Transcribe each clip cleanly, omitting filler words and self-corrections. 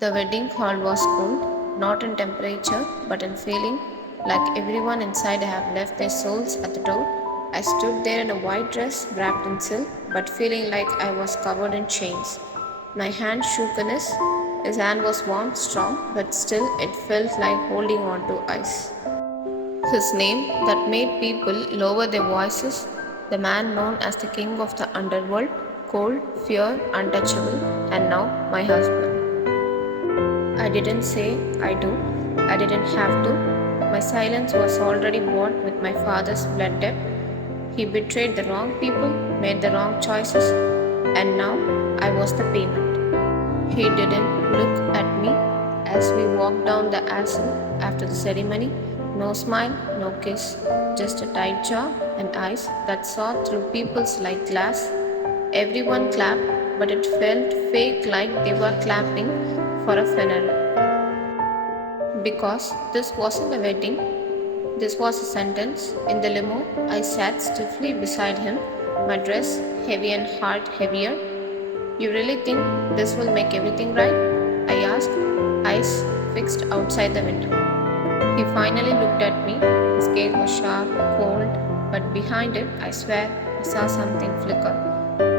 The wedding hall was cold, not in temperature, but in feeling, like everyone inside had left their souls at the door. I stood there in a white dress wrapped in silk, but feeling like I was covered in chains. My hand shook in his hand was warm, strong, but still it felt like holding on to ice. His name that made people lower their voices, the man known as the king of the underworld, cold, fear, untouchable, and now my husband. I didn't say I do. I didn't have to. My silence was already bought with my father's blood debt. He betrayed the wrong people, made the wrong choices, and now I was the payment. He didn't look at me as we walked down the aisle after the ceremony. No smile, no kiss, just a tight jaw and eyes that saw through people's like glass. Everyone clapped, but it felt fake like they were clapping for a funeral. Because this wasn't a wedding, this was a sentence. In the limo, I sat stiffly beside him, my dress heavy and heart heavier. You really think this will make everything right? I asked, eyes fixed outside the window. He finally looked at me. His gaze was sharp, cold, but behind it, I swear, I saw something flicker.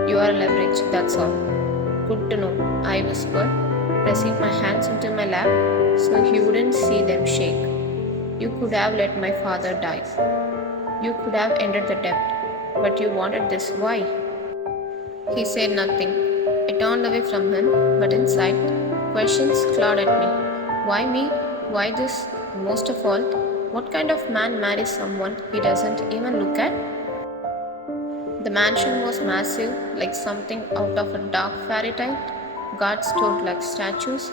You are leverage, that's all. Good to know, I whispered, pressing my hands into my lap so he wouldn't see them shake. You could have let my father die. You could have ended the debt. But you wanted this. Why? He said nothing. I turned away from him, but inside, questions clawed at me. Why me? Why this? Most of all, what kind of man marries someone he doesn't even look at? The mansion was massive, like something out of a dark fairy tale. Guards stood like statues.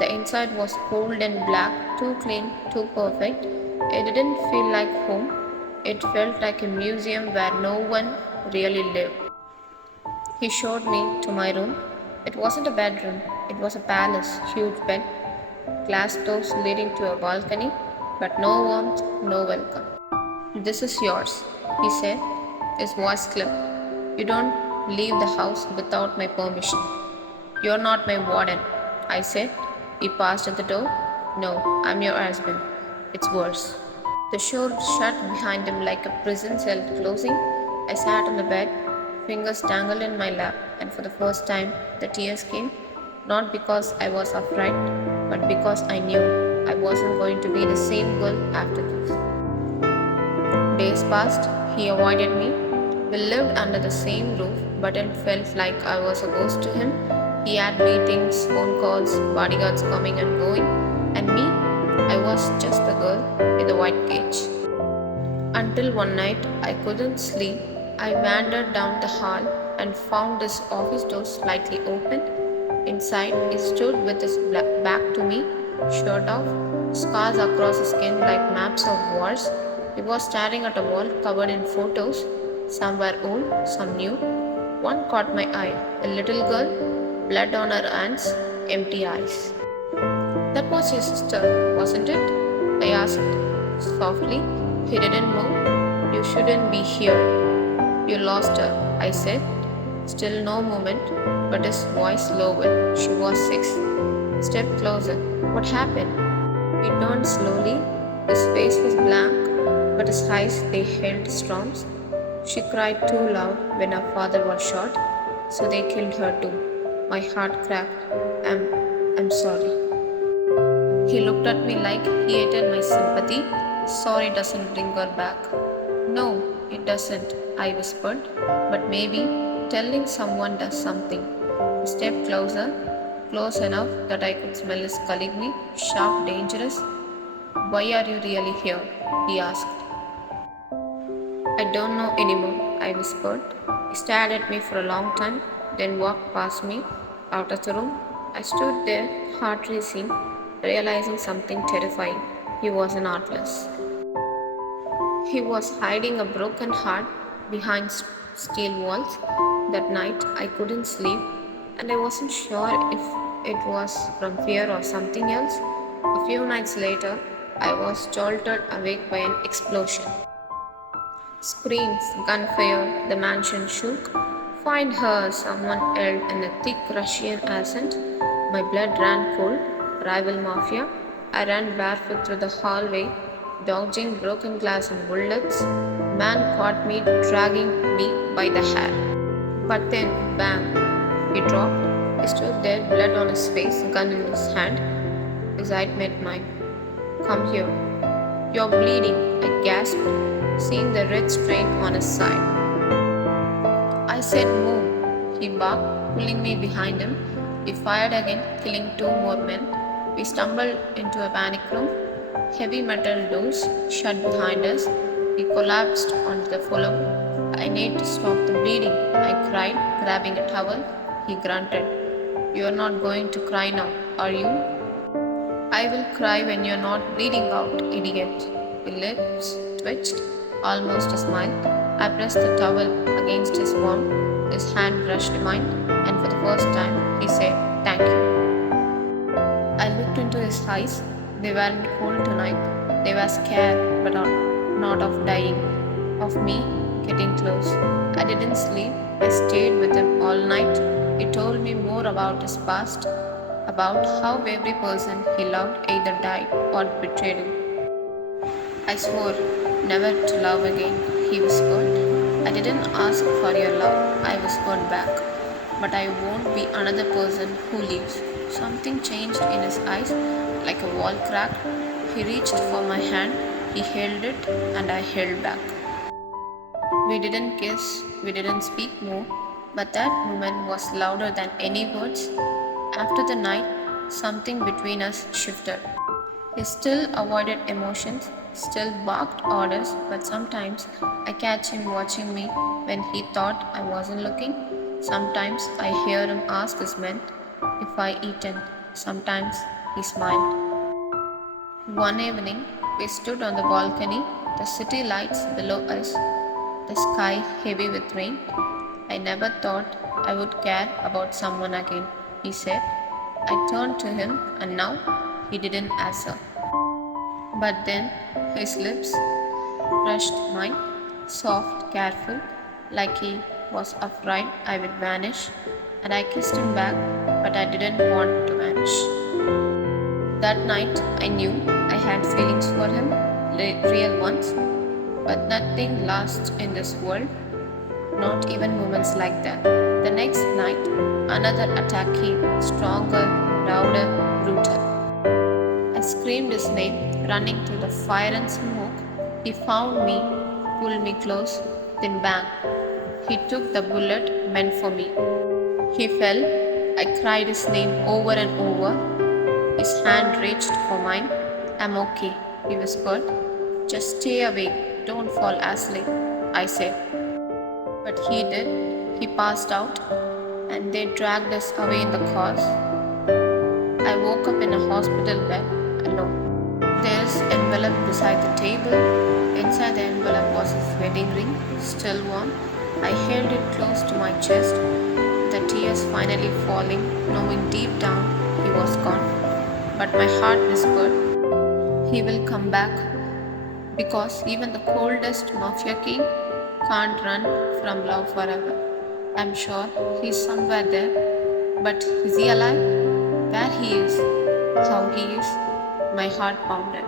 The inside was cold and black, too clean, too perfect. It didn't feel like home. It felt like a museum where no one really lived. He showed me to my room. It wasn't a bedroom, it was a palace, huge bed, glass doors leading to a balcony, but no warmth, no welcome. This is yours, he said, his voice clipped. You don't leave the house without my permission. You're not my warden, I said. He paused at the door. No, I'm your husband. It's worse. The door shut behind him like a prison cell closing. I sat on the bed, fingers tangled in my lap, and for the first time the tears came, not because I was afraid, but because I knew I wasn't going to be the same girl after this. Days passed, he avoided me. We lived under the same roof, but it felt like I was a ghost to him. He had meetings, phone calls, bodyguards coming and going, and me, I was just the girl in the white cage. Until one night I couldn't sleep, I wandered down the hall and found his office door slightly open. Inside, he stood with his back to me, shirt off, scars across his skin like maps of wars. He was staring at a wall covered in photos, some were old, some new. One caught my eye, a little girl, blood on her hands, empty eyes. That was your sister, wasn't it? I asked softly. He didn't move. You shouldn't be here. You lost her, I said. Still no movement, but his voice lowered. She was 6. Step closer. What happened? He turned slowly. His face was blank, but his eyes they held storms. She cried too loud when her father was shot, so they killed her too. My heart cracked. I'm sorry. He looked at me like he hated my sympathy. Sorry doesn't bring her back. No, it doesn't, I whispered. But maybe telling someone does something. He stepped closer, close enough that I could smell his calligraphy, sharp, dangerous. Why are you really here? He asked. I don't know anymore, I whispered. He stared at me for a long time, then walked past me, out of the room. I stood there, heart racing, realizing something terrifying. He was an artless. He was hiding a broken heart behind steel walls. That night I couldn't sleep, and I wasn't sure if it was from fear or something else. A few nights later, I was jolted awake by an explosion. Screams, gunfire, the mansion shook. Find her, someone yelled in a thick Russian accent. My blood ran cold. Rival mafia. I ran barefoot through the hallway, dodging broken glass and bullets. Man caught me, dragging me by the hair. But then, bam, he dropped. He stood there, blood on his face, gun in his hand. His eyes met mine. Come here. You're bleeding, I gasped, seeing the red stain on his side. I said, move. He barked, pulling me behind him. He fired again, killing two more men. We stumbled into a panic room. Heavy metal doors shut behind us. He collapsed onto the floor. I need to stop the bleeding, I cried, grabbing a towel. He grunted. You're not going to cry now, are you? I will cry when you're not bleeding out, idiot. His lips twitched, almost a smile. I pressed the towel against his palm. His hand brushed mine, and for the first time, he said, thank you. I looked into his eyes. They weren't cold tonight. They were scared, but not of dying, of me getting close. I didn't sleep. I stayed with him all night. He told me more about his past, about how every person he loved either died or betrayed him. I swore never to love again, he whispered. I didn't ask for your love, I whispered back. But I won't be another person who leaves. Something changed in his eyes, like a wall cracked. He reached for my hand, he held it, and I held back. We didn't kiss, we didn't speak more, but that moment was louder than any words. After the night, something between us shifted. He still avoided emotions, still barked orders, but sometimes I catch him watching me when he thought I wasn't looking. Sometimes I hear him ask his men if I eaten. Sometimes he smiled. One evening, we stood on the balcony, the city lights below us, the sky heavy with rain. I never thought I would care about someone again, he said. I turned to him, and now he didn't answer. But then his lips brushed mine, soft, careful, like he was afraid I would vanish, and I kissed him back, but I didn't want to vanish. That night I knew I had feelings for him, real ones, but nothing lasts in this world, not even moments like that. The next night, another attack came, stronger, louder, brutal. I screamed his name, running through the fire and smoke. He found me, pulled me close, then bang. He took the bullet meant for me. He fell. I cried his name over and over. His hand reached for mine. I'm okay, he whispered. Just stay away, don't fall asleep, I said. But he did. He passed out, and they dragged us away in the cars. I woke up in a hospital bed, alone. There's an envelope beside the table. Inside the envelope was his wedding ring, still warm. I held it close to my chest, the tears finally falling, knowing deep down he was gone. But my heart whispered, he will come back, because even the coldest mafia king can't run from love forever. I'm sure he's somewhere there, but is he alive? Where he is, how he is, my heart pounded.